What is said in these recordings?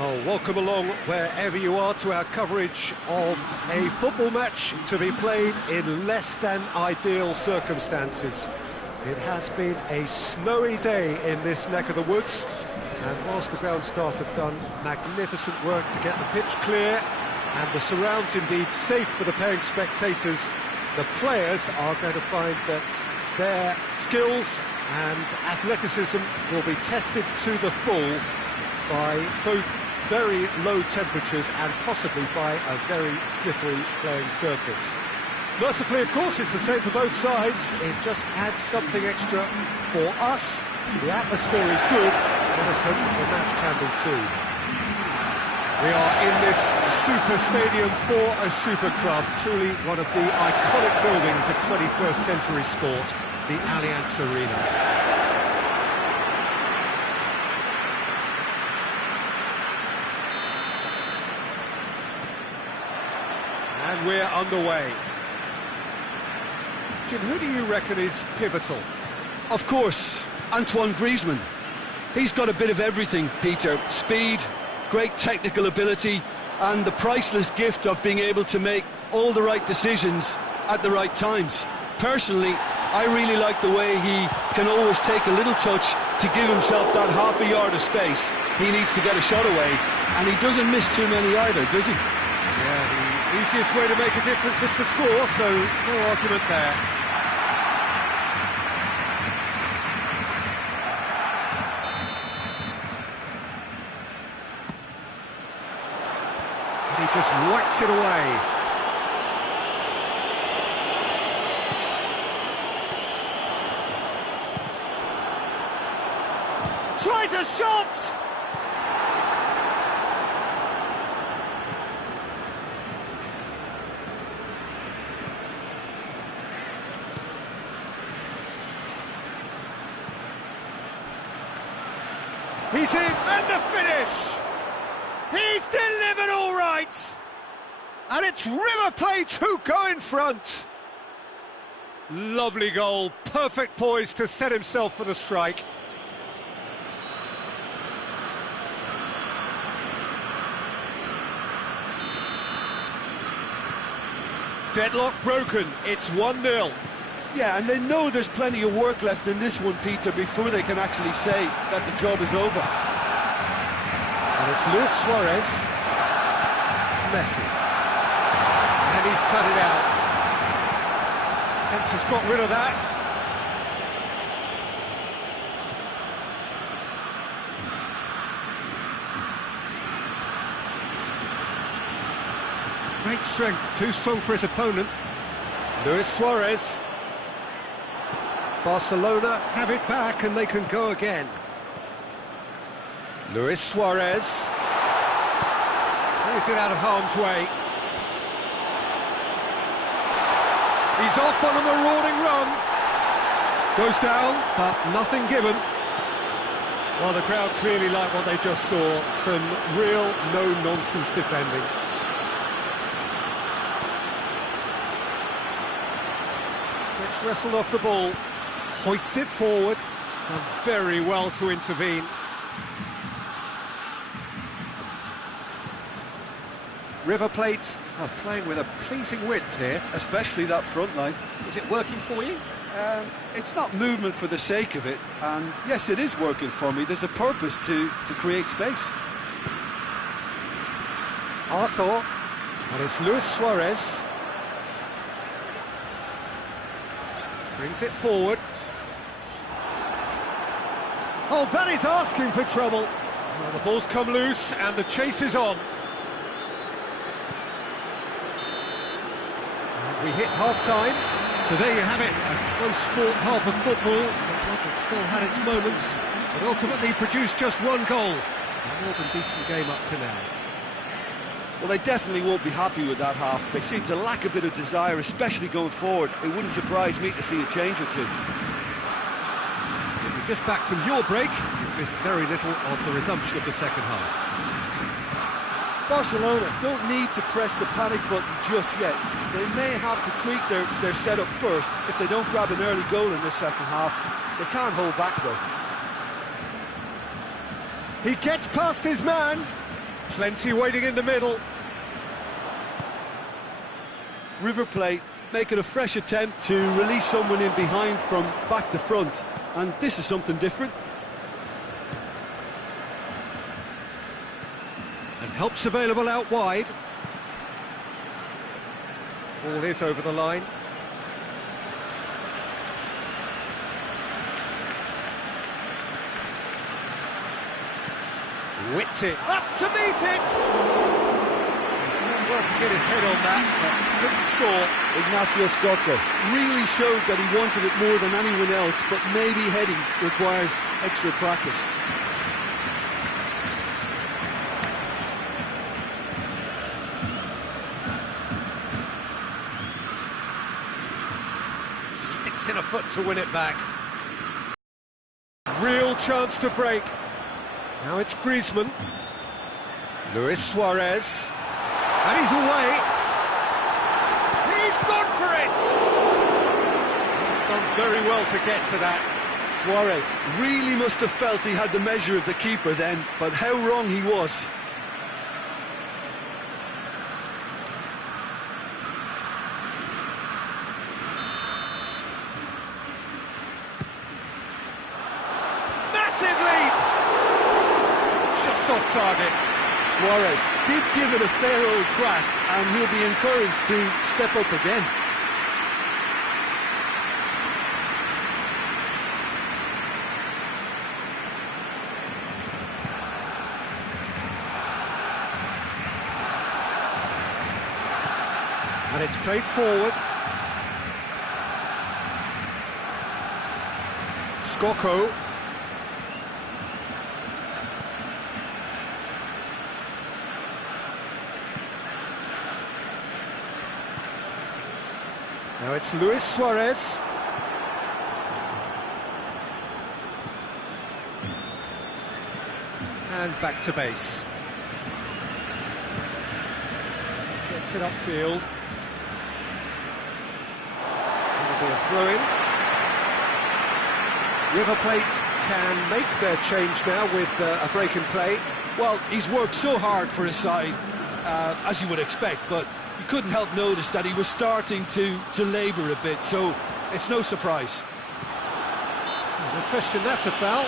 Oh, welcome along wherever you are to our coverage of a football match to be played in less than ideal circumstances. It has been a snowy day in this neck of the woods, and whilst the ground staff have done magnificent work to get the pitch clear and the surrounds indeed safe for the paying spectators, the players are going to find that their skills and athleticism will be tested to the full by both very low temperatures and possibly by a very slippery playing surface. Mercifully, of course, it's the same for both sides. It just adds something extra for us. The atmosphere is good. Let us hope that the match can be too. We are in this super stadium for a super club, truly one of the iconic buildings of 21st century sport, the Allianz Arena. And we're underway. Jim, who do you reckon is pivotal? Of course, Antoine Griezmann. He's got a bit of everything, Peter. Speed, great technical ability, and the priceless gift of being able to make all the right decisions at the right times. Personally, I really like the way he can always take a little touch to give himself that half a yard of space he needs to get a shot away, and he doesn't miss too many either, does he? Yeah, the easiest way to make a difference is to score, so no argument there. And he just whacks it away. Tries a shot! He's in, and the finish! He's delivered all right! And it's River Plate who go in front. Lovely goal, perfect poise to set himself for the strike. Deadlock broken, it's 1-0. Yeah, and they know there's plenty of work left in this one, Peter, before they can actually say that the job is over. And it's Luis Suarez, Messi, and he's cut it out. Fence has got rid of that. Great strength, too strong for his opponent. Luis Suarez. Barcelona have it back and they can go again. Luis Suarez clears it out of harm's way. He's off on a marauding run. Goes down, but nothing given. Well, the crowd clearly like what they just saw. Some real no-nonsense defending. Gets wrestled off the ball. Hoists it forward, done very well to intervene. River Plate are playing with a pleasing width here. Especially that front line. Is it working for you? It's not movement for the sake of it, and yes, it is working for me. There's a purpose to create space. Arthur, and it's Luis Suarez. Brings it forward. Oh, that is asking for trouble. Well, the ball's come loose and the chase is on. And we hit half-time. So there you have it, a close-fought half of football. The club has still had its moments, but ultimately produced just one goal. A more than decent game up to now. Well, they definitely won't be happy with that half. They seem to lack a bit of desire, especially going forward. It wouldn't surprise me to see a change or two. If you're just back from your break, you've missed very little of the resumption of the second half. Barcelona don't need to press the panic button just yet. They may have to tweak their setup first. If they don't grab an early goal in this second half, they can't hold back though. He gets past his man. Plenty waiting in the middle. River Plate making a fresh attempt to release someone in behind from back to front, and this is something different. And help's available out wide. Ball is over the line. Whipped it up to meet it. He's done well to get his head on that, but couldn't score. Ignacio Scocco really showed that he wanted it more than anyone else, but maybe heading requires extra practice. Sticks in a foot to win it back. Real chance to break. Now it's Griezmann. Luis Suarez. And he's away. He's gone for it! He's done very well to get to that. Suarez really must have felt he had the measure of the keeper then, but how wrong he was. Massive leap! Just off target. Suarez did give it a fair old crack, and he'll be encouraged to step up again. And it's played forward. Scocco. Now it's Luis Suarez. And back to base. Gets it upfield. It'll be a throw-in. River Plate can make their change now with a break in play. Well, he's worked so hard for his side, as you would expect, but you couldn't help notice that he was starting to labour a bit, so it's no surprise. No question, that's a foul.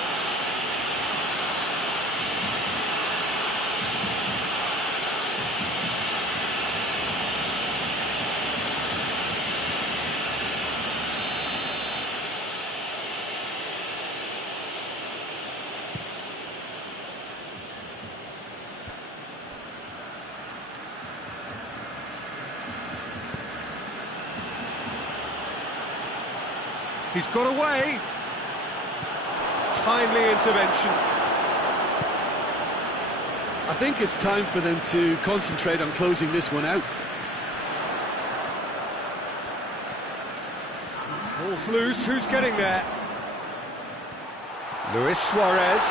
He's got away. Timely intervention. I think it's time for them to concentrate on closing this one out. Ball's loose, who's getting there? Luis Suarez.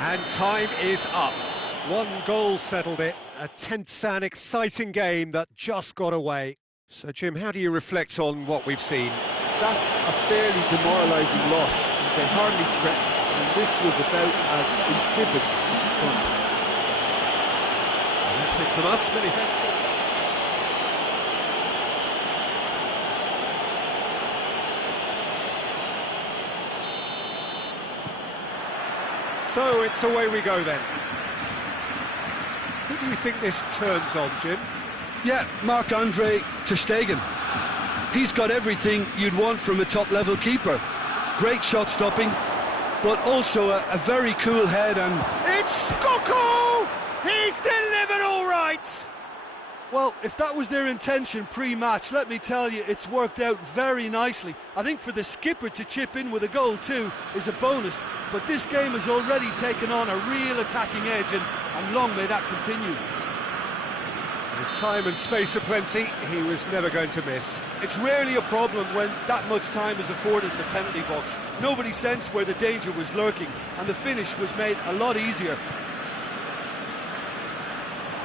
And time is up. One goal settled it. A tense and exciting game that just got away. So, Jim, how do you reflect on what we've seen? That's a fairly demoralising loss. They hardly threatened, and this was about as insipid as it comes. That's it from us. Many thanks. So it's away we go then. Who do you think this turns on, Jim? Yeah, Marc-Andre ter Stegen. He's got everything you'd want from a top-level keeper. Great shot-stopping, but also a very cool head and... It's Scocco! He's delivered all right! Well, if that was their intention pre-match, let me tell you, it's worked out very nicely. I think for the skipper to chip in with a goal too is a bonus, but this game has already taken on a real attacking edge, and long may that continue. With time and space aplenty, he was never going to miss. It's rarely a problem when that much time is afforded in the penalty box. Nobody sensed where the danger was lurking, and the finish was made a lot easier.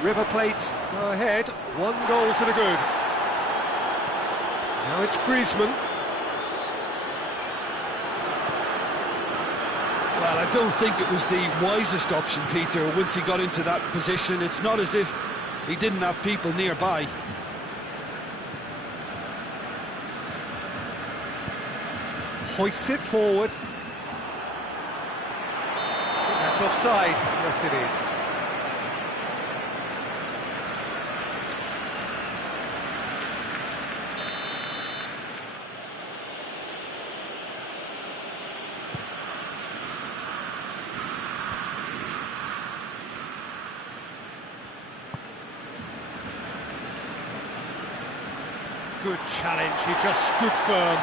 River Plate go ahead, 1 goal to the good. Now it's Griezmann. I don't think it was the wisest option, Peter, once he got into that position. It's not as if he didn't have people nearby. Hoists it forward. That's offside. Yes, it is. Good challenge, he just stood firm.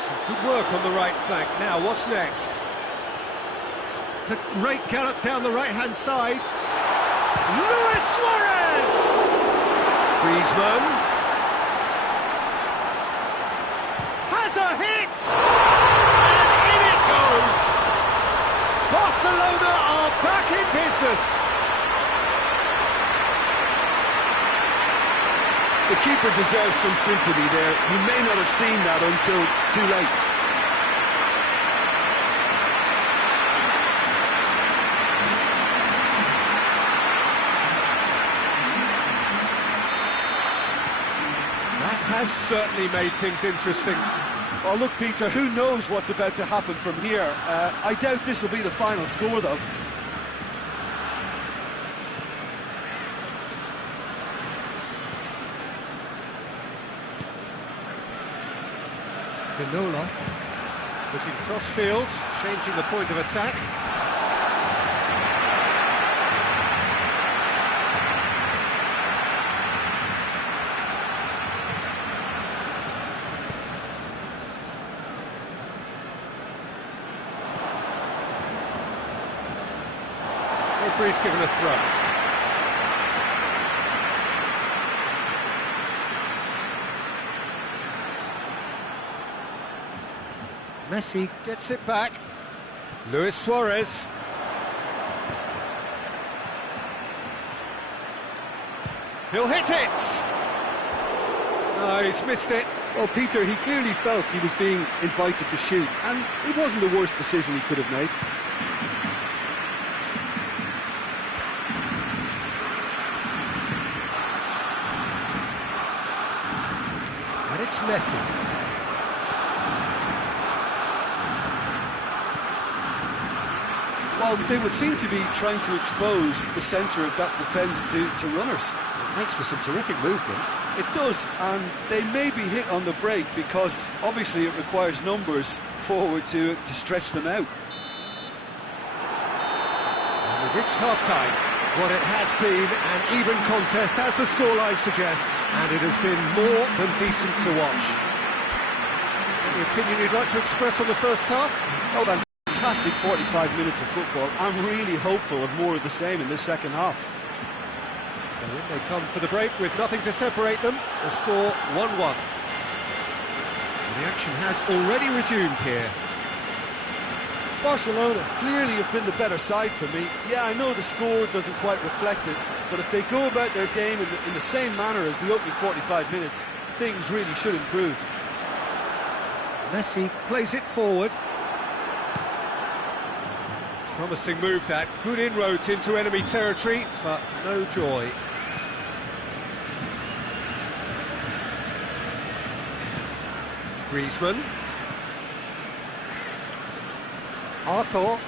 Some good work on the right flank. Now, what's next? It's a great gallop down the right-hand side. Luis Suarez! Griezmann. Has a hit! And in it goes! Barcelona are back in business. The keeper deserves some sympathy there. He may not have seen that until too late. That has certainly made things interesting. Well, look, Peter, who knows what's about to happen from here? I doubt this will be the final score, though. Ginola looking cross-field, changing the point of attack. Referee's given a throw. Messi gets it back. Luis Suarez. He'll hit it! No, he's missed it. Well, Peter, he clearly felt he was being invited to shoot, and it wasn't the worst decision he could have made. And it's Messi. Well, they would seem to be trying to expose the centre of that defence to runners. It makes for some terrific movement. It does, and they may be hit on the break because obviously it requires numbers forward to stretch them out. And we've reached half-time. What it has been an even contest, as the scoreline suggests, and it has been more than decent to watch. Any opinion you'd like to express on the first half? Oh, then. Fantastic 45 minutes of football. I'm really hopeful of more of the same in this second half. So in they come for the break with nothing to separate them. The score 1-1. The action has already resumed here. Barcelona clearly have been the better side for me. Yeah, I know the score doesn't quite reflect it, but if they go about their game in the same manner as the opening 45 minutes, things really should improve. Messi plays it forward. Promising move that, good inroads into enemy territory, but no joy. Griezmann. Arthur.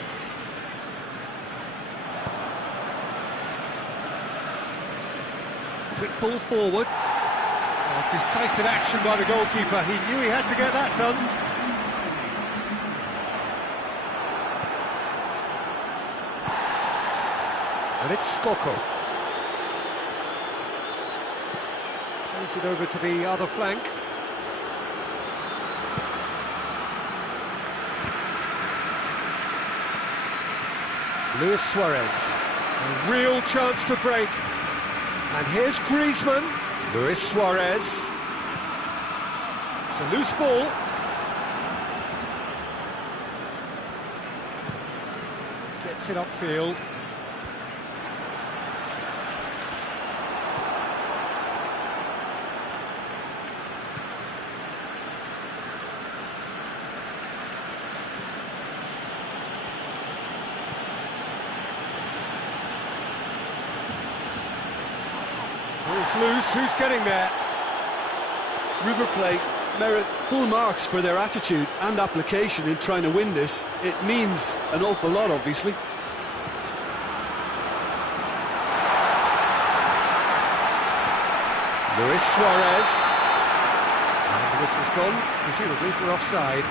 Quick ball forward. Oh, decisive action by the goalkeeper, he knew he had to get that done. And it's Skoko. Plays it over to the other flank. Luis Suarez. A real chance to break. And here's Griezmann. Luis Suarez. It's a loose ball. Gets it upfield. Ball's loose, who's getting there? River Plate merit full marks for their attitude and application in trying to win this. It means an awful lot, obviously. Luis Suarez. And the whistle's gone, presumably for offside.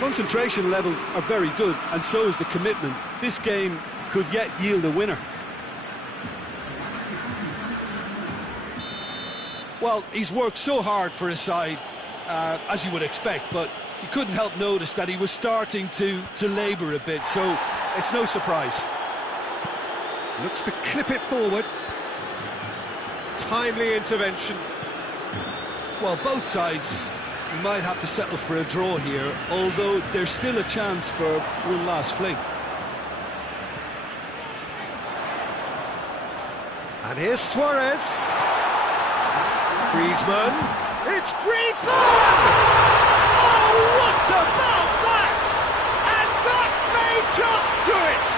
Concentration levels are very good, and so is the commitment. This game could yet yield a winner. Well, he's worked so hard for his side, as you would expect, but you couldn't help notice that he was starting to labour a bit, so it's no surprise. Looks to clip it forward. Timely intervention. Well, both sides might have to settle for a draw here, although there's still a chance for one last fling. And here's Suarez. Griezmann. It's Griezmann! Oh, what about that? And that may just do it!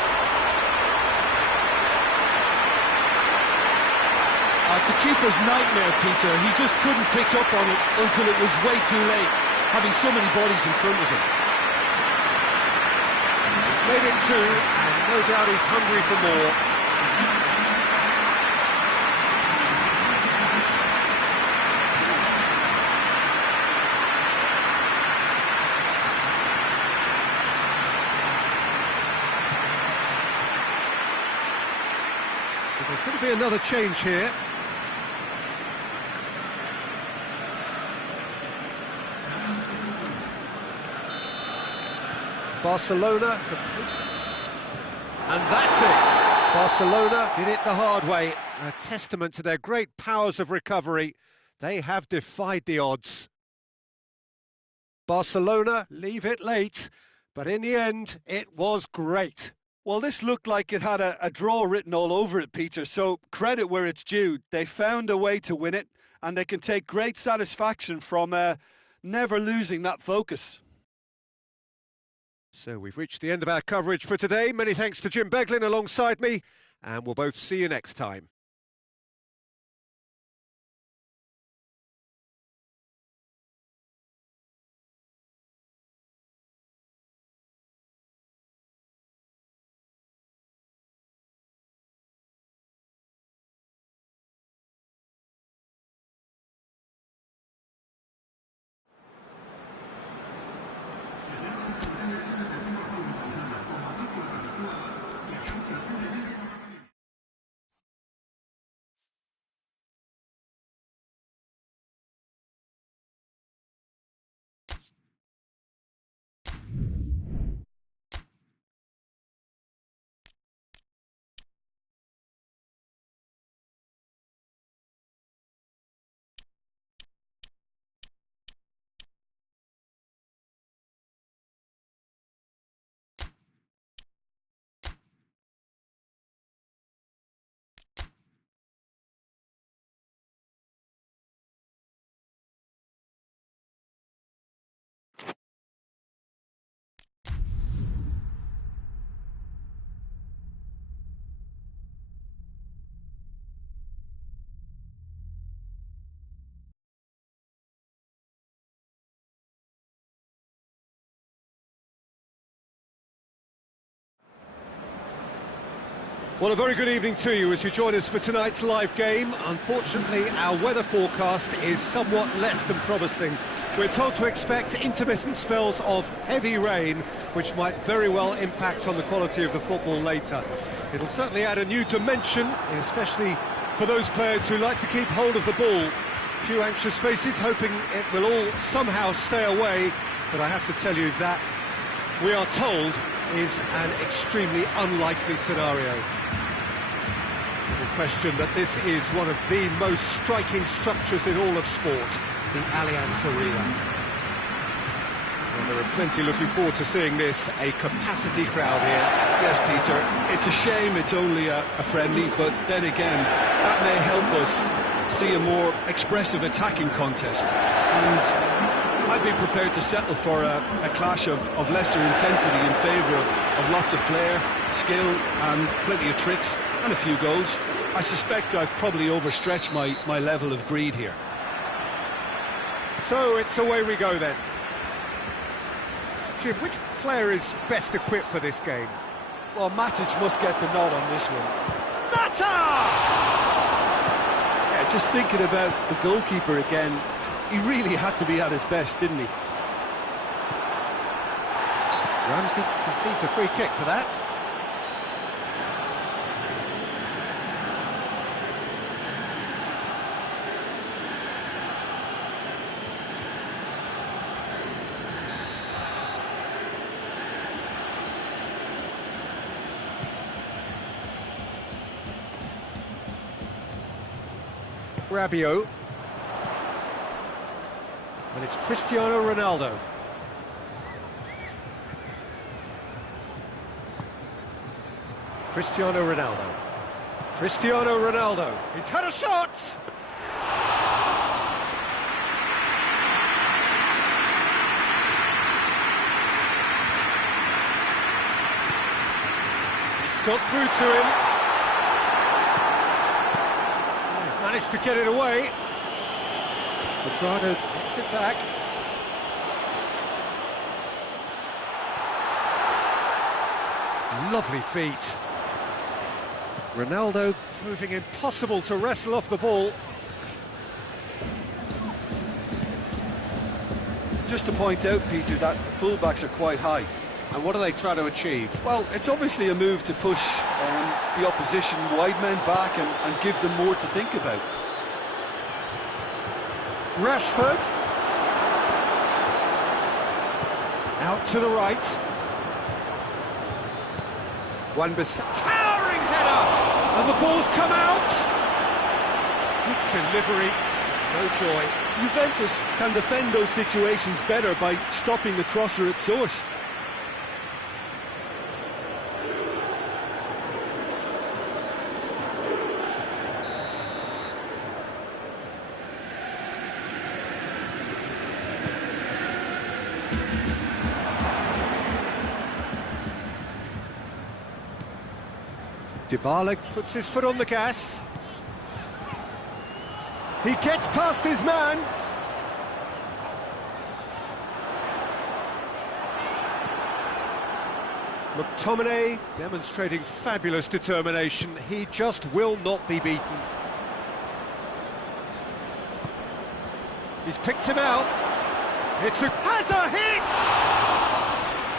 It's a keeper's nightmare, Peter. He just couldn't pick up on it until it was way too late, having so many bodies in front of him. He's made it two, and no doubt he's hungry for more. There's going to be another change here. Barcelona complete. And that's it. Barcelona did it the hard way. A testament to their great powers of recovery. They have defied the odds. Barcelona leave it late, but in the end, it was great. Well, this looked like it had a draw written all over it, Peter, so credit where it's due. They found a way to win it, and they can take great satisfaction from never losing that focus. So we've reached the end of our coverage for today. Many thanks to Jim Beglin alongside me, and we'll both see you next time. Well, a very good evening to you as you join us for tonight's live game. Unfortunately, our weather forecast is somewhat less than promising. We're told to expect intermittent spells of heavy rain, which might very well impact on the quality of the football later. It'll certainly add a new dimension, especially for those players who like to keep hold of the ball. A few anxious faces hoping it will all somehow stay away, but I have to tell you that we are told is an extremely unlikely scenario. No question that this is one of the most striking structures in all of sport, the Allianz Arena. Well, there are plenty looking forward to seeing this, a capacity crowd here. Yes, Peter, it's a shame it's only a friendly, but then again, that may help us see a more expressive attacking contest. And I'd be prepared to settle for a clash of lesser intensity in favour of lots of flair, skill and plenty of tricks and a few goals. I suspect I've probably overstretched my level of greed here. So it's away we go then. Jim, which player is best equipped for this game? Well, Matic must get the nod on this one. Mata! Yeah, just thinking about the goalkeeper again, he really had to be at his best, didn't he? Ramsey concedes a free kick for that. Rabiot. And it's Cristiano Ronaldo. Cristiano Ronaldo. Cristiano Ronaldo. He's had a shot! It's got through to him. Managed to get it away. Quadrado gets it back. Lovely feet. Ronaldo proving impossible to wrestle off the ball. Just to point out, Peter, that the fullbacks are quite high. And what do they try to achieve? Well, it's obviously a move to push the opposition wide men back and give them more to think about. Rashford. Out to the right. Wan-Bissaka. Towering header! And the ball's come out! Good delivery. No joy. Juventus can defend those situations better by stopping the crosser at source. Dybala puts his foot on the gas. He gets past his man. McTominay demonstrating fabulous determination. He just will not be beaten. He's picked him out. Has a hit!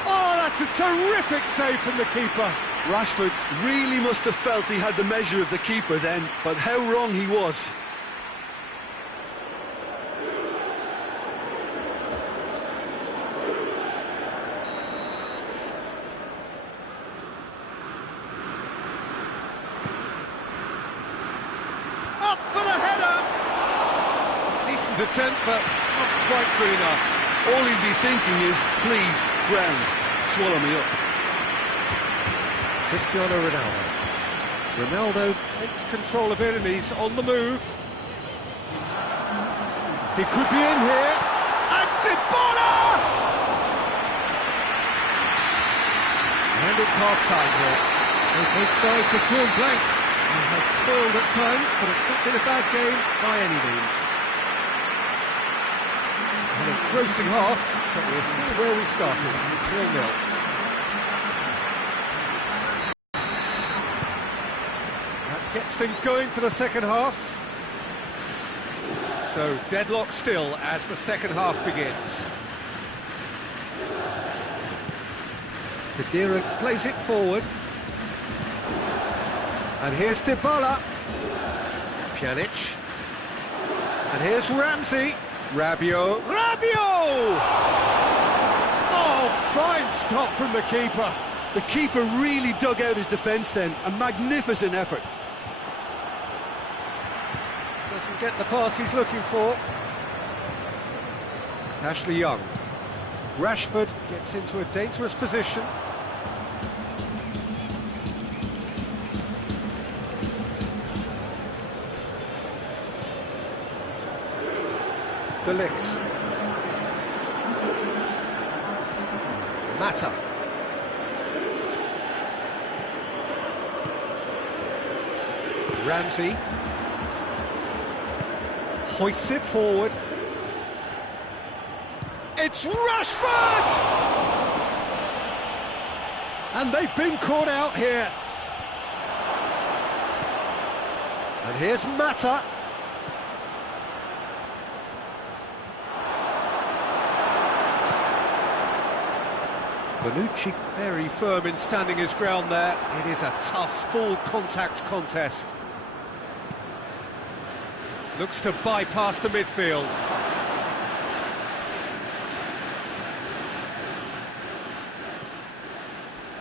Oh, that's a terrific save from the keeper. Rashford really must have felt he had the measure of the keeper then, but how wrong he was. Up for the header! Decent attempt, but not quite good enough. All he'd be thinking is, please, ground, swallow me up. Cristiano Ronaldo. Ronaldo takes control of it and he's on the move. He could be in here. And Dybala! And it's half-time here. Both sides have drawn blanks. They have toiled at times, but it's not been a bad game by any means. An engrossing half, but we're still where we started, 0-0. Gets things going for the second half. So deadlock still as the second half begins. Khedira plays it forward. And here's Dybala. Pjanic. And here's Ramsey. Rabiot. Rabiot! Oh, fine stop from the keeper. The keeper really dug out his defence then. A magnificent effort. Doesn't get the pass he's looking for. Ashley Young. Rashford gets into a dangerous position. De Ligt. Mata. Ramsey. Hoists it forward. It's Rashford! And they've been caught out here. And here's Mata. Bonucci very firm in standing his ground there. It is a tough, full contact contest. Looks to bypass the midfield.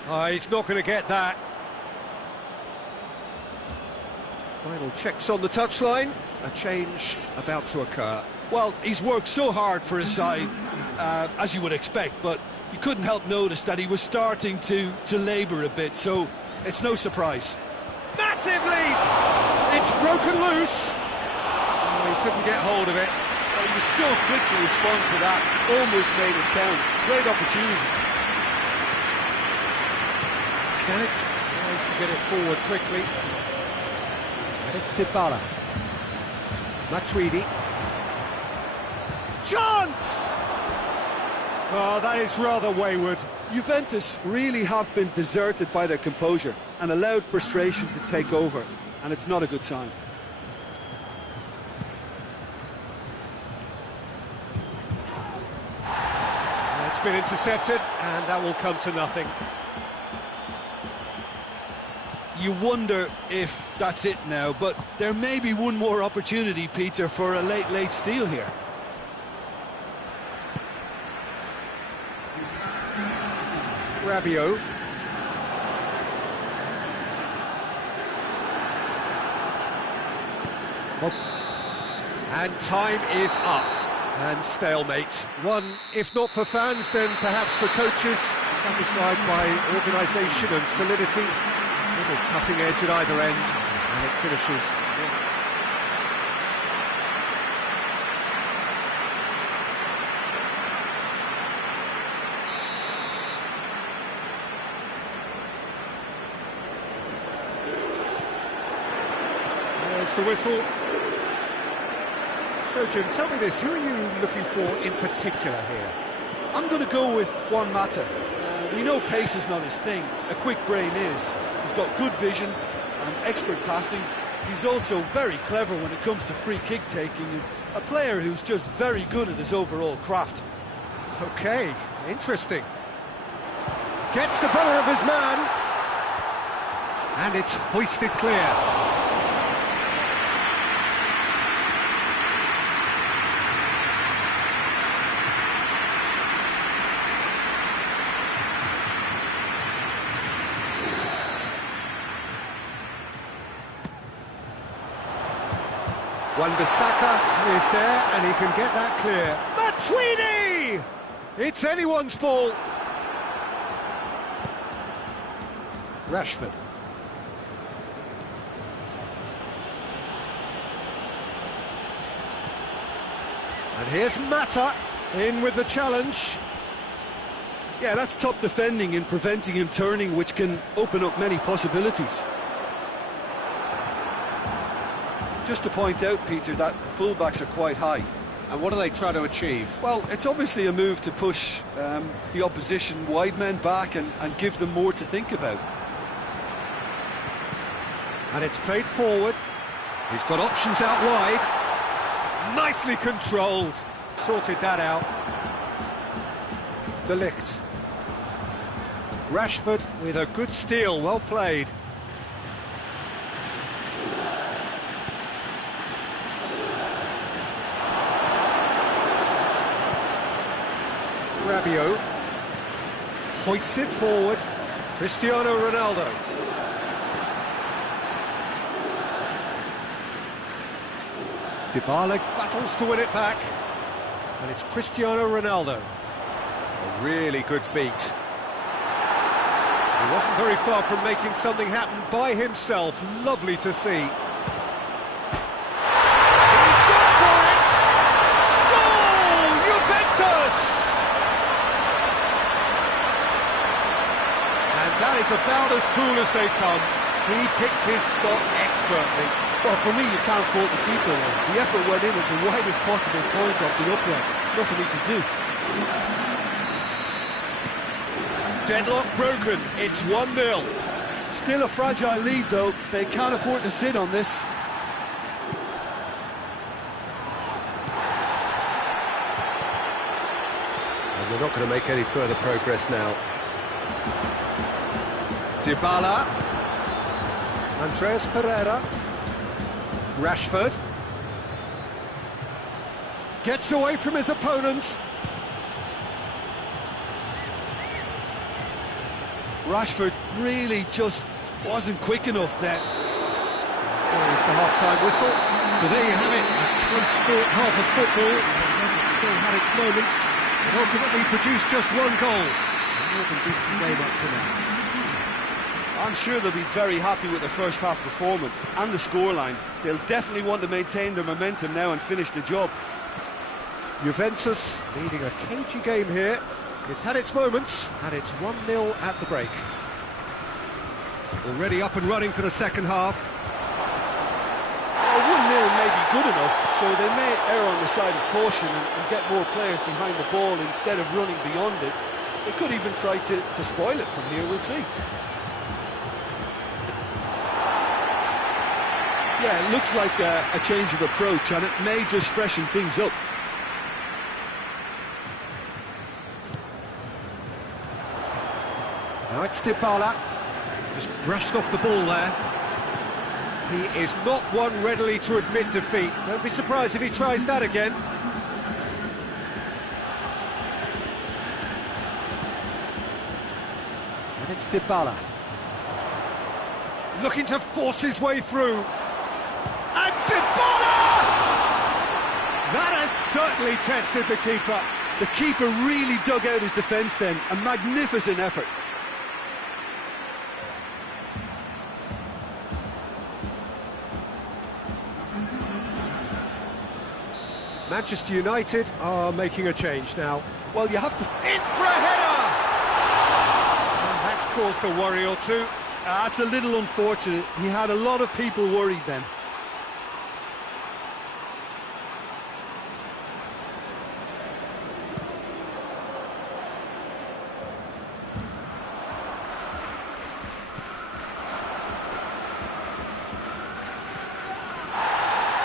Oh, he's not going to get that. Final checks on the touchline. A change about to occur. Well, he's worked so hard for his side, as you would expect, but you couldn't help notice that he was starting to labour a bit, so it's no surprise. Massive leap! It's broken loose. Oh, he couldn't get hold of it. Well, he was so quick to respond to that, almost made it count. Great opportunity. Kennett tries to get it forward quickly. And it's Dybala. Matuidi. Chance! Oh, that is rather wayward. Juventus really have been deserted by their composure and allowed frustration to take over, and it's not a good sign. It's been intercepted, and that will come to nothing. You wonder if that's it now, but there may be one more opportunity, Peter, for a late steal here. Rabiot. And time is up. And stalemate. One, if not for fans, then perhaps for coaches, satisfied by organisation and solidity. Little cutting edge at either end, and it finishes. There's the whistle. So, Jim, tell me this, who are you looking for in particular here? I'm going to go with Juan Mata. We know pace is not his thing, a quick brain is. He's got good vision and expert passing. He's also very clever when it comes to free kick taking, and a player who's just very good at his overall craft. Okay, interesting. Gets the better of his man. And it's hoisted clear. Wan-Bissaka is there, and he can get that clear. Matuidi! It's anyone's ball. Rashford. And here's Mata, in with the challenge. Yeah, that's top defending and preventing him turning, which can open up many possibilities. Just to point out, Peter, that the fullbacks are quite high. And what do they try to achieve? Well, it's obviously a move to push the opposition wide men back and give them more to think about. And it's played forward. He's got options out wide. Nicely controlled. Sorted that out. De Ligt. Rashford with a good steal, well played. Rabiot hoists it forward. Cristiano Ronaldo. Dybala battles to win it back, and it's Cristiano Ronaldo. A really good feat. He wasn't very far from making something happen by himself. Lovely to see. He's gone for it! Goal! Juventus! That is about as cool as they come. He picked his spot expertly. Well, for me, you can't fault the keeper there. The effort went in at the widest possible point off the upright. Nothing he could do. Deadlock broken. It's 1-0. Still a fragile lead, though. They can't afford to sit on this. And we're not going to make any further progress now. Dybala. Andreas Pereira. Rashford. Gets away from his opponents. Rashford really just wasn't quick enough there. There is the half-time whistle. So there you have it, a close-fought half of football. It still had its moments, but ultimately produced just one goal. A more than decent game up to now. I'm sure they'll be very happy with the first half performance and the scoreline. They'll definitely want to maintain their momentum now and finish the job. Juventus leading a cagey game here. It's had its moments, and it's 1-0 at the break. Already up and running for the second half. Well, 1-0 may be good enough, so they may err on the side of caution and get more players behind the ball instead of running beyond it. They could even try to spoil it from here, we'll see. Yeah, it looks like a change of approach, and it may just freshen things up. Now it's Dybala, just brushed off the ball there. He is not one readily to admit defeat. Don't be surprised if he tries that again. And it's Dybala. Looking to force his way through. And Dybala! That has certainly tested the keeper. The keeper really dug out his defence then. A magnificent effort. Manchester United are making a change now. Well, you have to... In for a header! And that's caused a worry or two. That's a little unfortunate. He had a lot of people worried then.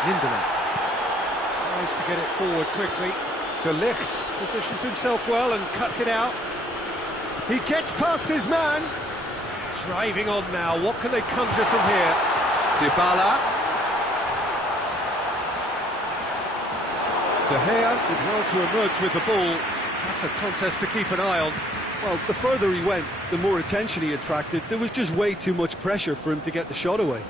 Lindelof tries to get it forward quickly. De Ligt positions himself well and cuts it out. He gets past his man. Driving on now, what can they conjure from here? Dybala. De Gea did well to emerge with the ball. That's a contest to keep an eye on. Well, the further he went, the more attention he attracted. There was just way too much pressure for him to get the shot away.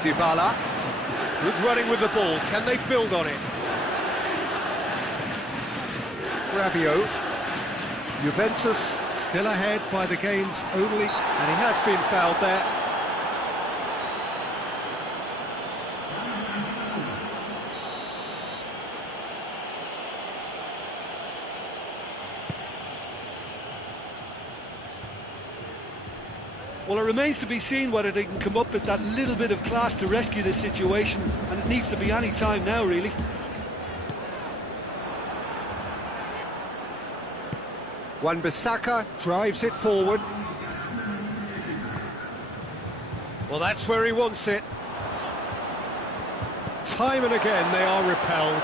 Dybala, good running with the ball, can they build on it? Rabiot, Juventus still ahead by the gains only, and he has been fouled there. Well, it remains to be seen whether they can come up with that little bit of class to rescue this situation, and it needs to be any time now, really. Wan-Bissaka drives it forward. Well, that's where he wants it. Time and again they are repelled.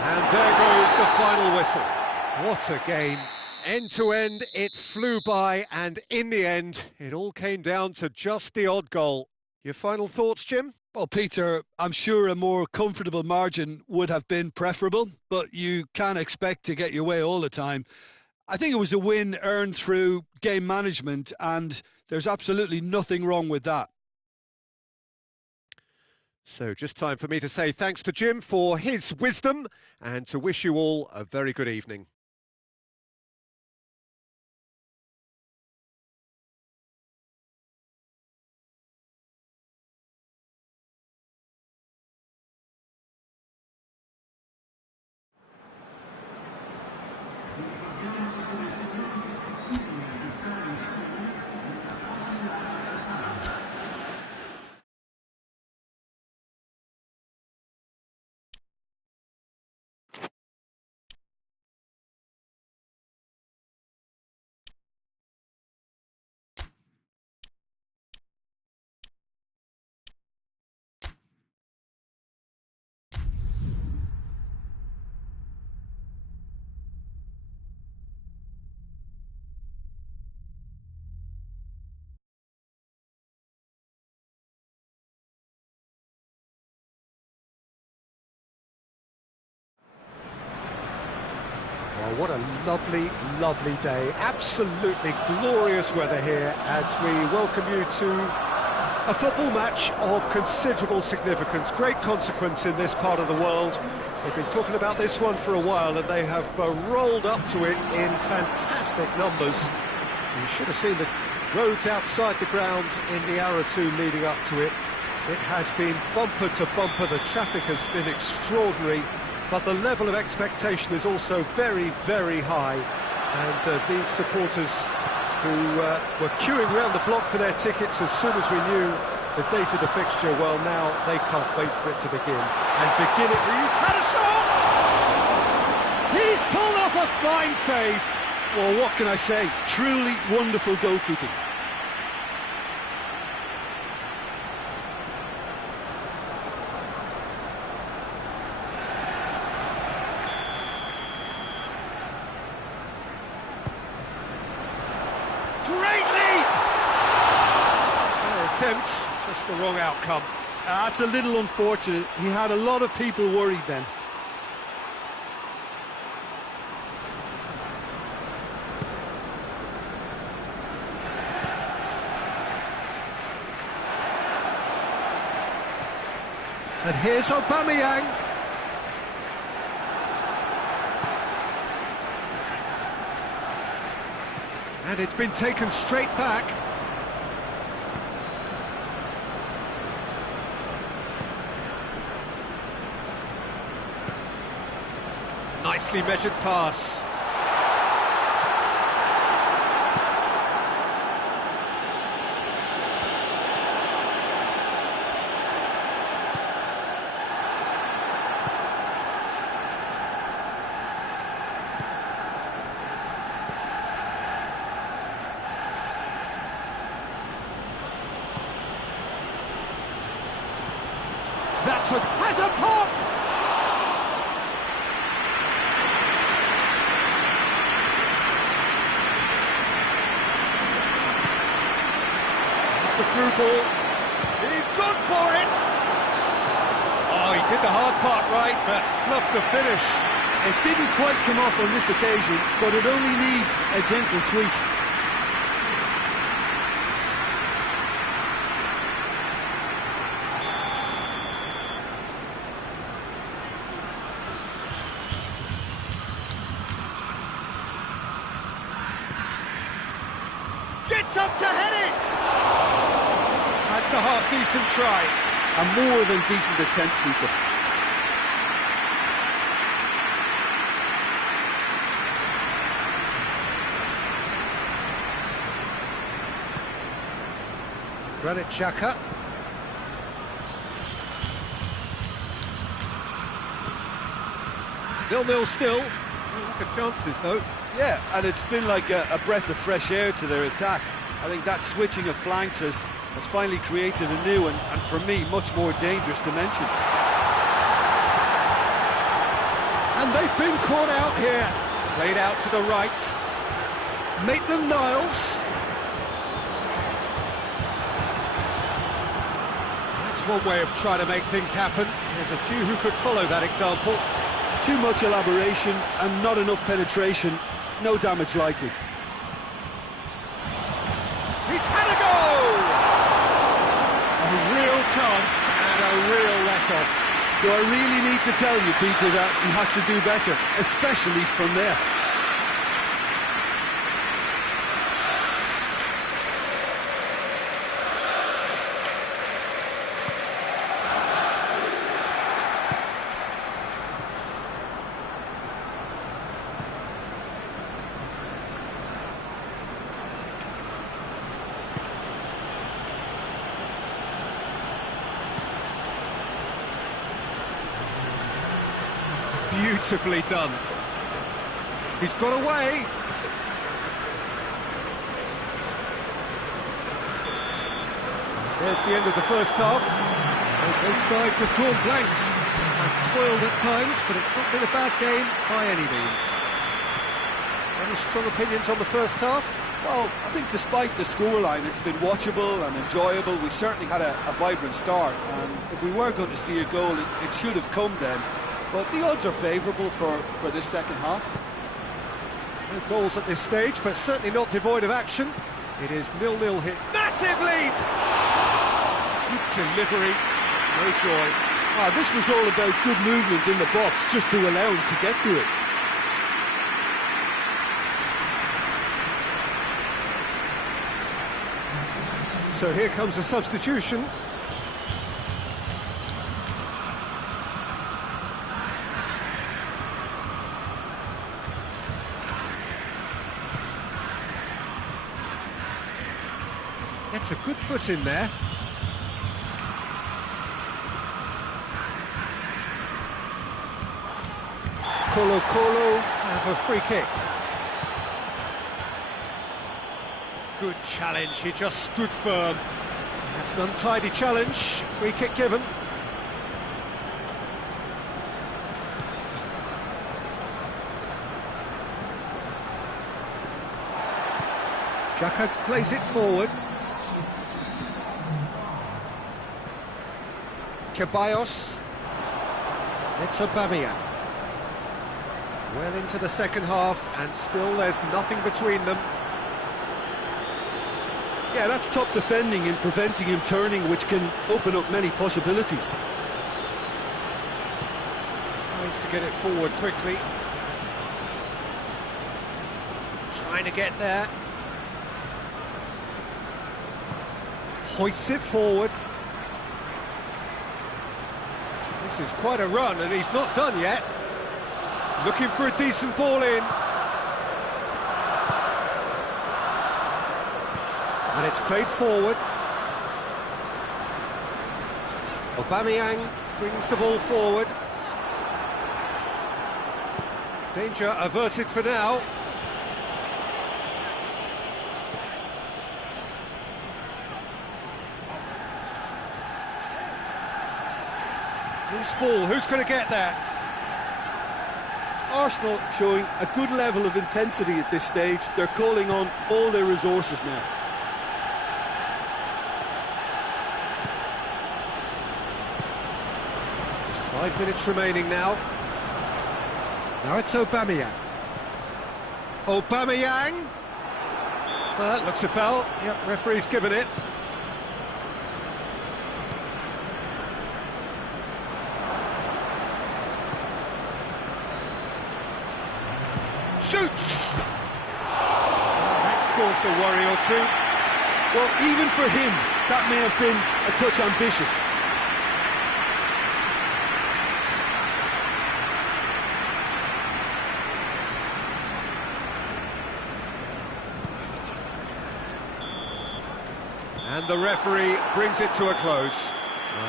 And there goes the final whistle. What a game. End to end, it flew by, and in the end, it all came down to just the odd goal. Your final thoughts, Jim? Well, Peter, I'm sure a more comfortable margin would have been preferable, but you can't expect to get your way all the time. I think it was a win earned through game management, and there's absolutely nothing wrong with that. So just time for me to say thanks to Jim for his wisdom, and to wish you all a very good evening. Well, what a lovely, lovely day. Absolutely glorious weather here as we welcome you to a football match of considerable significance, great consequence in this part of the world. They've been talking about this one for a while and they have rolled up to it in fantastic numbers. You should have seen the roads outside the ground in the hour or two leading up to it. It has been bumper to bumper, the traffic has been extraordinary, but the level of expectation is also very, very high. And these supporters who were queuing around the block for their tickets as soon as we knew the date of the fixture, well, now they can't wait for it to begin. And begin it, he's had a shot! He's pulled off a fine save! Well, what can I say? Truly wonderful goalkeeping. Great leap! Fair attempt, just the wrong outcome. That's a little unfortunate. He had a lot of people worried then. And here's Aubameyang. And it's been taken straight back. Nicely measured pass. Has a pop! It's the through ball. He's gone for it! Oh, he did the hard part right, but fluffed the finish. It didn't quite come off on this occasion, but it only needs a gentle tweak. Gets up to head it! That's a half-decent try. A more than decent attempt, Peter. Granit Xhaka. Nil-nil still. No lack of chances, though. Yeah, and it's been like a breath of fresh air to their attack. I think that switching of flanks has finally created a new and for me, much more dangerous dimension. And they've been caught out here. Played out to the right. Maitland-Niles. That's one way of trying to make things happen. There's a few who could follow that example. Too much elaboration and not enough penetration. No damage likely. He's had a go! A real chance and a real let-off. Do I really need to tell you, Peter, that he has to do better, especially from there? Beautifully done. He's got away. There's the end of the first half. Both sides have drawn blanks. Have toiled at times, but it's not been a bad game by any means. Any strong opinions on the first half? Well, I think despite the scoreline, it's been watchable and enjoyable. We certainly had a vibrant start, and if we were going to see a goal, it should have come then. But the odds are favourable for this second half. No goals at this stage, but certainly not devoid of action. It is 0-0 hit. Massive leap! Good delivery, no joy. This was all about good movement in the box, just to allow him to get to it. So here comes a substitution. Gets a good foot in there. Colo have a free kick. Good challenge, he just stood firm. That's an untidy challenge, free kick given. Xhaka plays it forward. Ceballos. It's Aubameyang. Well into the second half, and still there's nothing between them. Yeah, that's top defending and preventing him turning, which can open up many possibilities. Tries to get it forward quickly. Trying to get there. Hoists it forward. This is quite a run, and he's not done yet. Looking for a decent ball in. And it's played forward. Aubameyang brings the ball forward. Danger averted for now. Loose ball, who's going to get there? Arsenal showing a good level of intensity at this stage. They're calling on all their resources now. Just 5 minutes remaining now. Now it's Aubameyang. Aubameyang! Well, that looks a foul. Yep, referee's given it. Shoots! That's caused a worry or two. Well, even for him, that may have been a touch ambitious. And the referee brings it to a close.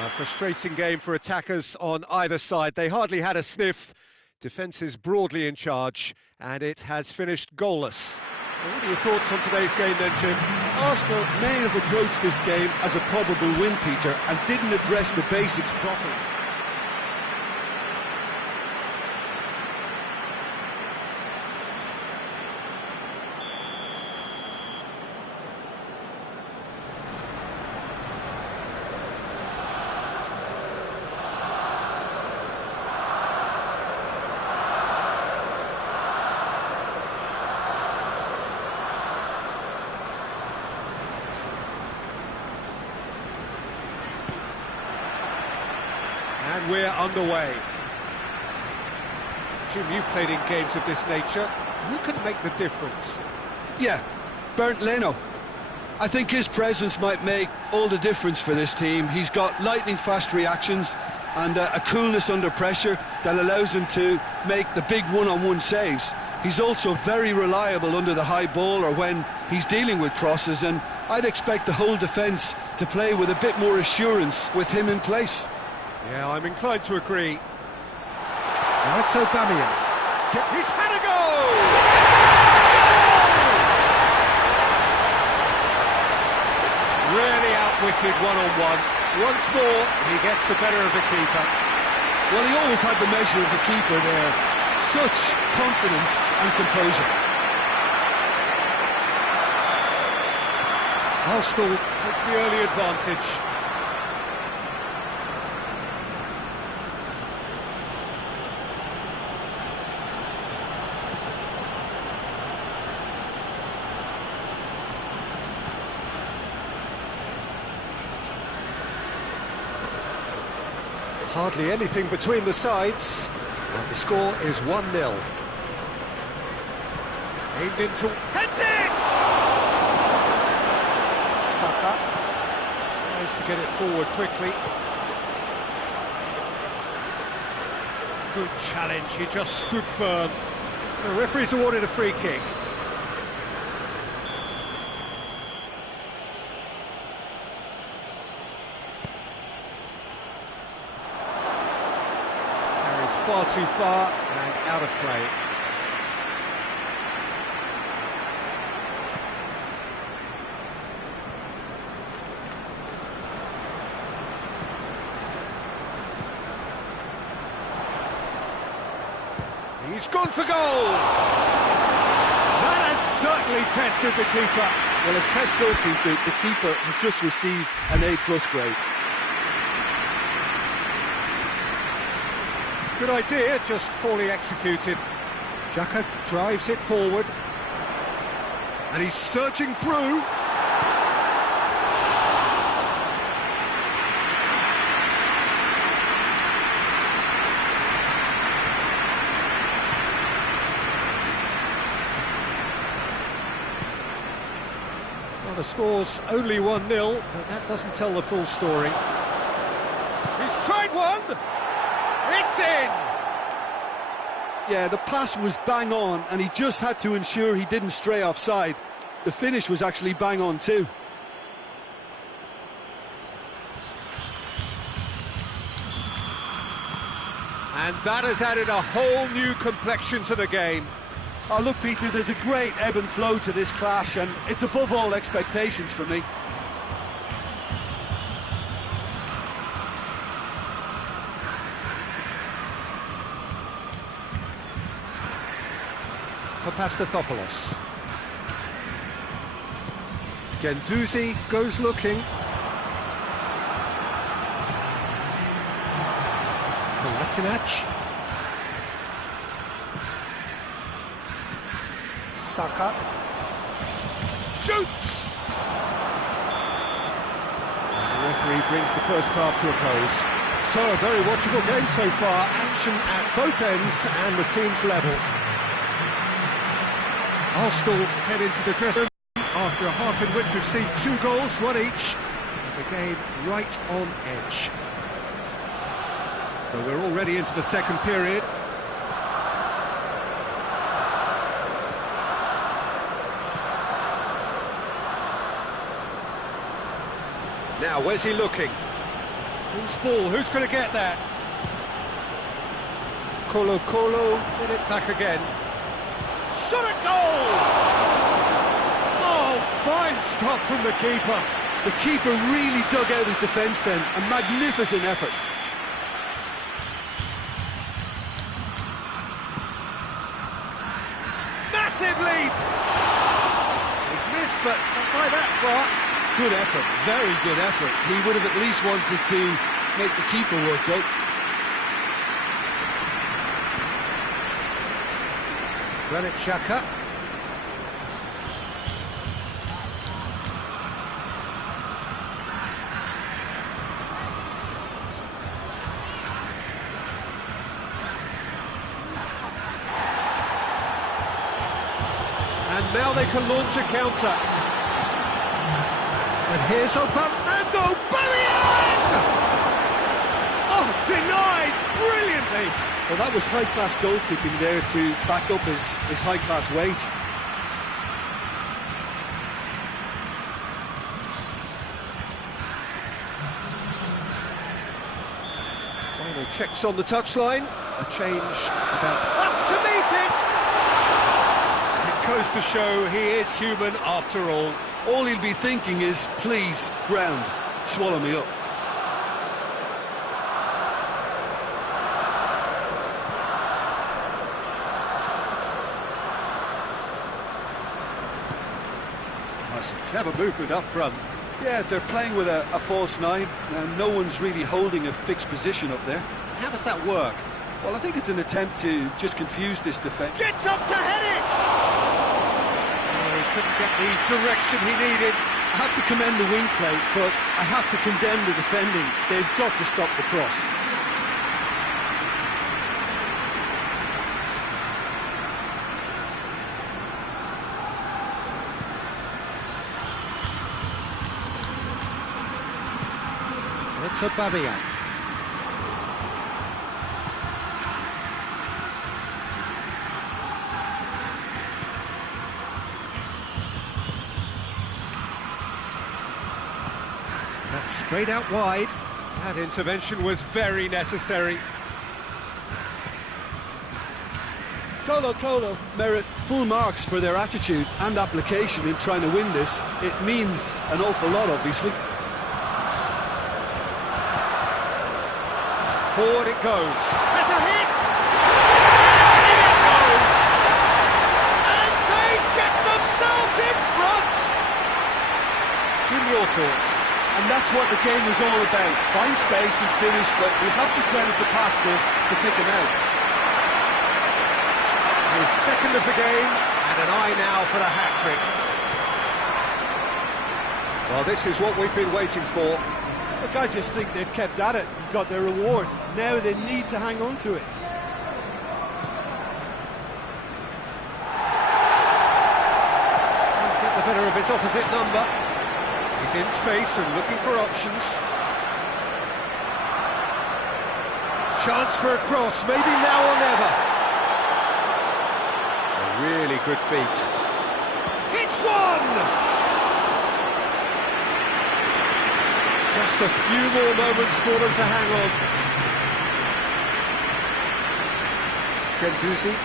A frustrating game for attackers on either side. They hardly had a sniff. Defence is broadly in charge, and it has finished goalless. What are your thoughts on today's game then, Jim? Arsenal may have approached this game as a probable win, Peter, and didn't address the basics properly. And we're underway. Jim, you've played in games of this nature. Who can make the difference? Yeah, Bernd Leno. I think his presence might make all the difference for this team. He's got lightning-fast reactions and a coolness under pressure that allows him to make the big one-on-one saves. He's also very reliable under the high ball or when he's dealing with crosses, and I'd expect the whole defence to play with a bit more assurance with him in place. Yeah, I'm inclined to agree. Now it's Aubameyang. He's had a go! Really outwitted one-on-one. Once more, he gets the better of the keeper. Well, he always had the measure of the keeper there. Such confidence and composure. Arsenal took the early advantage. Hardly anything between the sides, and the score is 1-0. Aimed into... Heads it! Saka tries to get it forward quickly. Good challenge, he just stood firm. The referee's awarded a free kick. Carries far too far and out of play. He's gone for goal! That has certainly tested the keeper. Well, as test goalkeeper, the keeper has just received an A+ grade. Good idea, just poorly executed. Xhaka drives it forward. And he's surging through. Well, the score's only 1-0, but that doesn't tell the full story. He's tried one! It's in! Yeah, the pass was bang on, and he just had to ensure he didn't stray offside. The finish was actually bang on too. And that has added a whole new complexion to the game. Oh, look, Peter, there's a great ebb and flow to this clash, and it's above all expectations for me. For Pastathopoulos. Guendouzi goes looking. Kolasinac. Saka. Shoots! And the referee brings the first half to a close. So, a very watchable game so far. Action at both ends and the team's level. Arsenal head into the dressing room after a half in which we've seen 2 goals, 1 each. And the game right on edge. So we're already into the second period. Now, where's he looking? Who's ball? Who's going to get that? Colo get it back again. Shot at goal! Oh, fine stop from the keeper. The keeper really dug out his defence then. A magnificent effort. Massive leap! He's missed, but not by that far. Good effort, very good effort. He would have at least wanted to make the keeper work out. Granit Xhaka. And now they can launch a counter. And here's Aubameyang! Oh, denied brilliantly! Well, that was high-class goalkeeping there to back up his high-class wage. Final checks on the touchline. A change about up to meet it! It goes to show he is human after all. All he'll be thinking is, please, ground, swallow me up. Some clever movement up front. Yeah, they're playing with a false 9, and no one's really holding a fixed position up there. How does that work? Well, I think it's an attempt to just confuse this defence. Gets up to head it! Oh, he couldn't get the direction he needed. I have to commend the wing play, but I have to condemn the defending. They've got to stop the cross. it's Aubameyang. That's sprayed out wide. That intervention was very necessary. Colo merit full marks for their attitude and application in trying to win this. It means an awful lot, obviously. Forward it goes. There's a hit! In it goes! And they get themselves in front! Jim, your thoughts? And that's what the game was all about. Find space and finish, but we have to credit the passer to pick him out. His second of the game, and an eye now for the hat-trick. Well, this is what we've been waiting for. Look, I just think they've kept at it and got their reward. Now they need to hang on to it. Can't get the better of his opposite number. He's in space and looking for options. Chance for a cross, maybe now or never. Really good feet. Hits one! Just a few more moments for them to hang on. Guendouzi.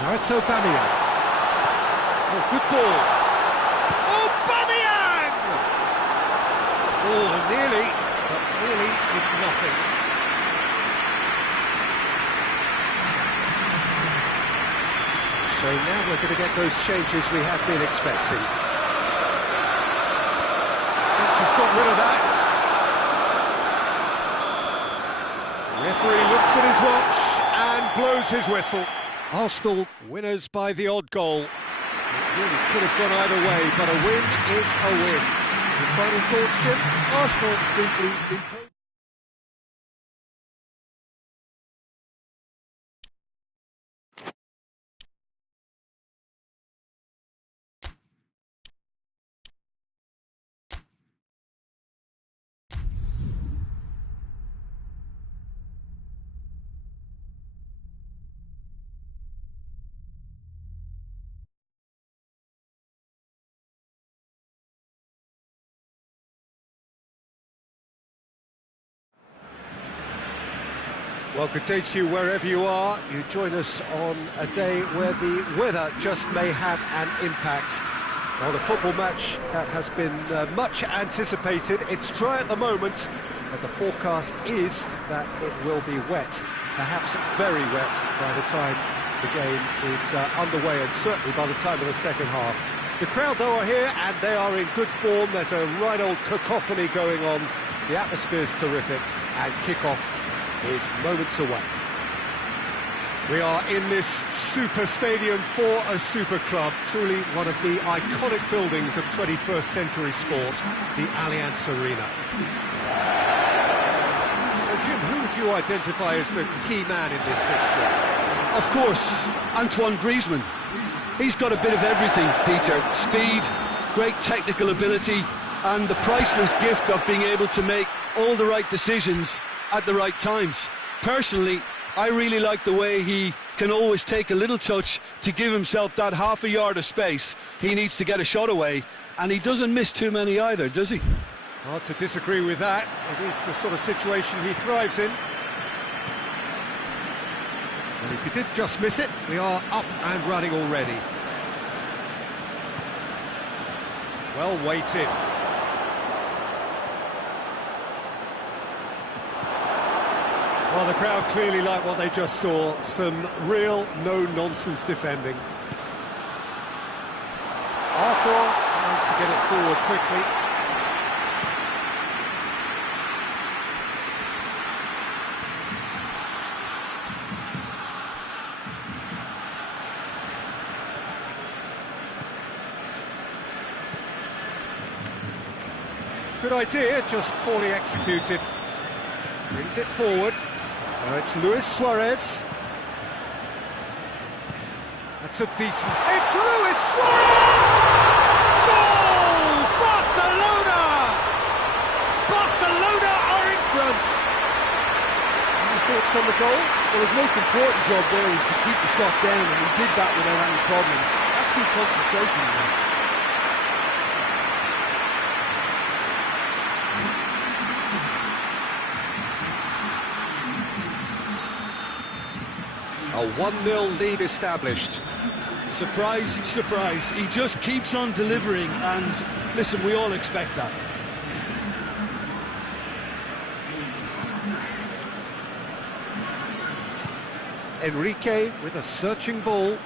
Now it's Aubameyang. Oh, good ball. Aubameyang! Oh, nearly, but nearly is nothing. So now we're going to get those changes we have been expecting. Fence has got rid of that. Referee looks at his watch and blows his whistle. Arsenal winners by the odd goal. It really could have gone either way, but a win is a win. Your final thoughts, Jim? Arsenal simply imposed. Well, good day to you wherever you are. You join us on a day where the weather just may have an impact. Well, the football match that has been much anticipated. It's dry at the moment, but the forecast is that it will be wet, perhaps very wet by the time the game is underway, and certainly by the time of the second half. The crowd, though, are here, and they are in good form. There's a right old cacophony going on. The atmosphere's terrific, and kick-off is moments away. We are in this super stadium for a super club, truly one of the iconic buildings of 21st century sport, the Allianz Arena. So, Jim, who would you identify as the key man in this fixture? Of course, Antoine Griezmann. He's got a bit of everything, Peter. Speed, great technical ability, and the priceless gift of being able to make all the right decisions at the right times. Personally, I really like the way he can always take a little touch to give himself that half a yard of space he needs to get a shot away, and he doesn't miss too many either, does he? Hard to disagree with that. It is the sort of situation he thrives in. And if he did just miss it, we are up and running already. Well weighted. Well, the crowd clearly like what they just saw. Some real no-nonsense defending. Arthur tries to get it forward quickly. Good idea, just poorly executed. Brings it forward. Now it's Luis Suarez. That's a decent... It's Luis Suarez! Goal! Barcelona! goal. Well, his most important job there was to keep the shot down, and he did that without any problems. That's good concentration, man. A 1-0 lead established. Surprise, surprise. He just keeps on delivering, and listen, we all expect that. Enrique with a searching ball.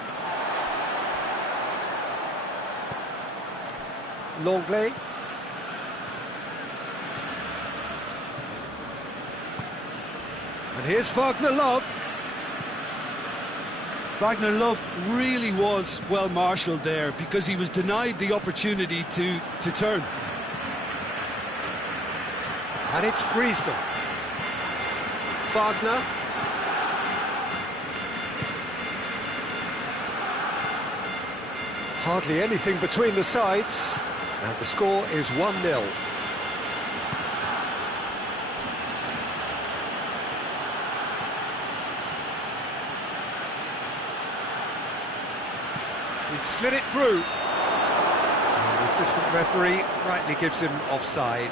Longley. And here's Wagner Love. Wagner Love really was well marshalled there because he was denied the opportunity to turn. And it's Griezmann. Wagner. Hardly anything between the sides, and the score is 1-0. He slid it through. And the assistant referee rightly gives him offside.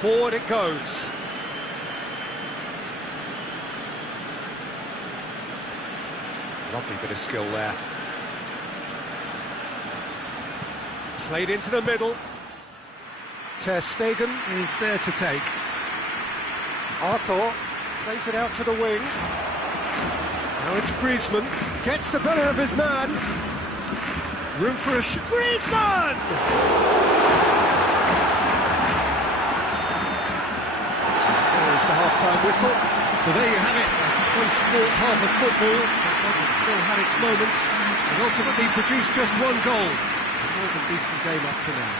Forward it goes. Lovely bit of skill there. Played into the middle. Ter Stegen is there to take. Arthur plays it out to the wing. Now it's Griezmann. Gets the better of his man. Room for a Griezmann! Half-time whistle. So there you have it. One sport half of football. It still had its moments and ultimately produced just one goal. A more than decent game up to now.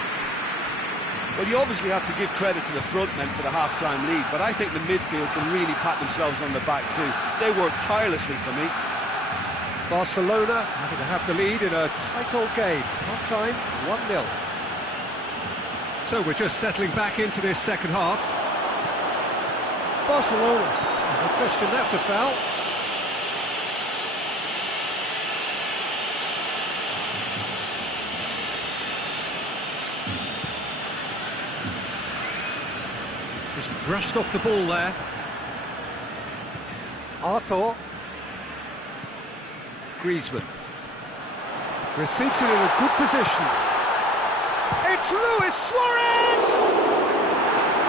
Well, you obviously have to give credit to the front men for the half-time lead, but I think the midfield can really pat themselves on the back too. They worked tirelessly for me. Barcelona happy to have the lead in a tight old game. Half-time, 1-0. So we're just settling back into this second half. Barcelona. No question, that's a foul. Just brushed off the ball there. Arthur. Griezmann. Receives it in a good position. It's Luis Suarez!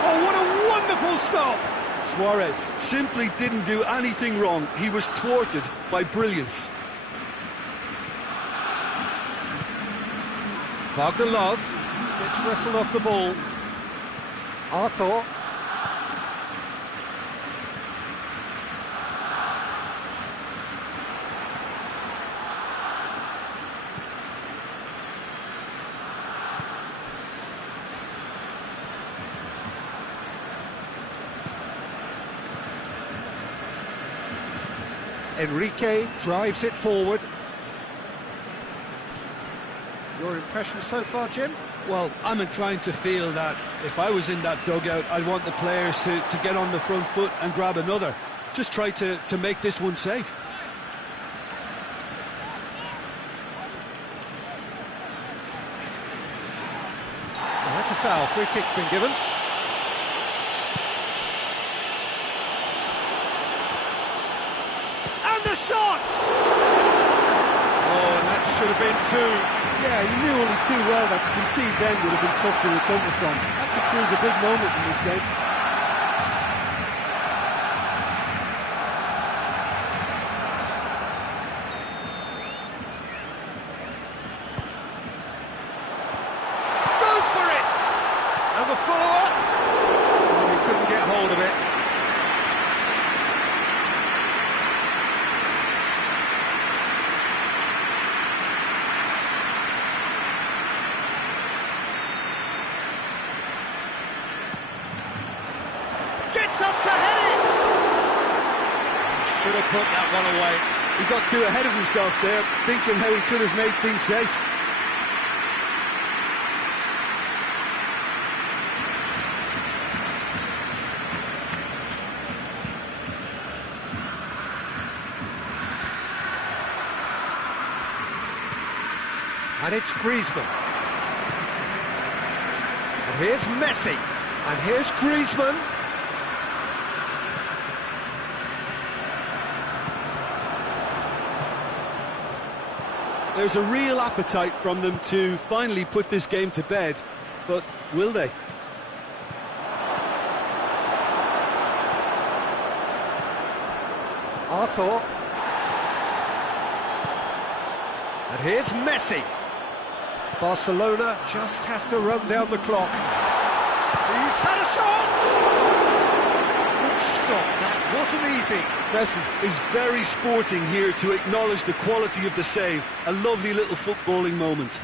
Oh, what a wonderful stop! Suarez simply didn't do anything wrong. He was thwarted by brilliance. Wagner Love gets wrestled off the ball. Arthur. Enrique drives it forward. Your impression so far, Jim? Well, I'm inclined to feel that if I was in that dugout, I'd want the players to get on the front foot and grab another. Just try to make this one safe. Well, that's a foul. Free kick's been given. And the shot! Oh, and that should have been two. Yeah, he knew only too well that to concede then would have been tough to recover from. That could prove a big moment in this game. Goes for it! And the follow-up! Oh, he couldn't get hold of it. Gets up to head it! Should have put that one away. He got too ahead of himself there, thinking how he could have made things safe. And it's Griezmann. And here's Messi. And here's Griezmann. There's a real appetite from them to finally put this game to bed, but will they? Arthur. And here's Messi. Barcelona just have to run down the clock. He's had a shot! Good stop, that wasn't easy. Messi is very sporting here to acknowledge the quality of the save. A lovely little footballing moment.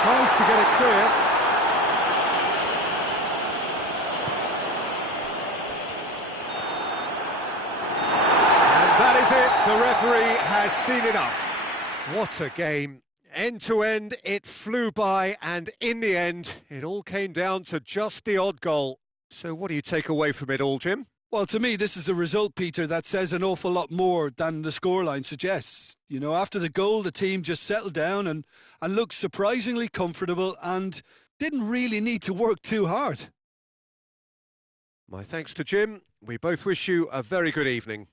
Tries to get it clear. And that is it. The referee has seen enough. What a game. End to end, it flew by, and in the end, it all came down to just the odd goal. So what do you take away from it all, Jim? Well, to me, this is a result, Peter, that says an awful lot more than the scoreline suggests. You know, after the goal, the team just settled down and looked surprisingly comfortable and didn't really need to work too hard. My thanks to Jim. We both wish you a very good evening.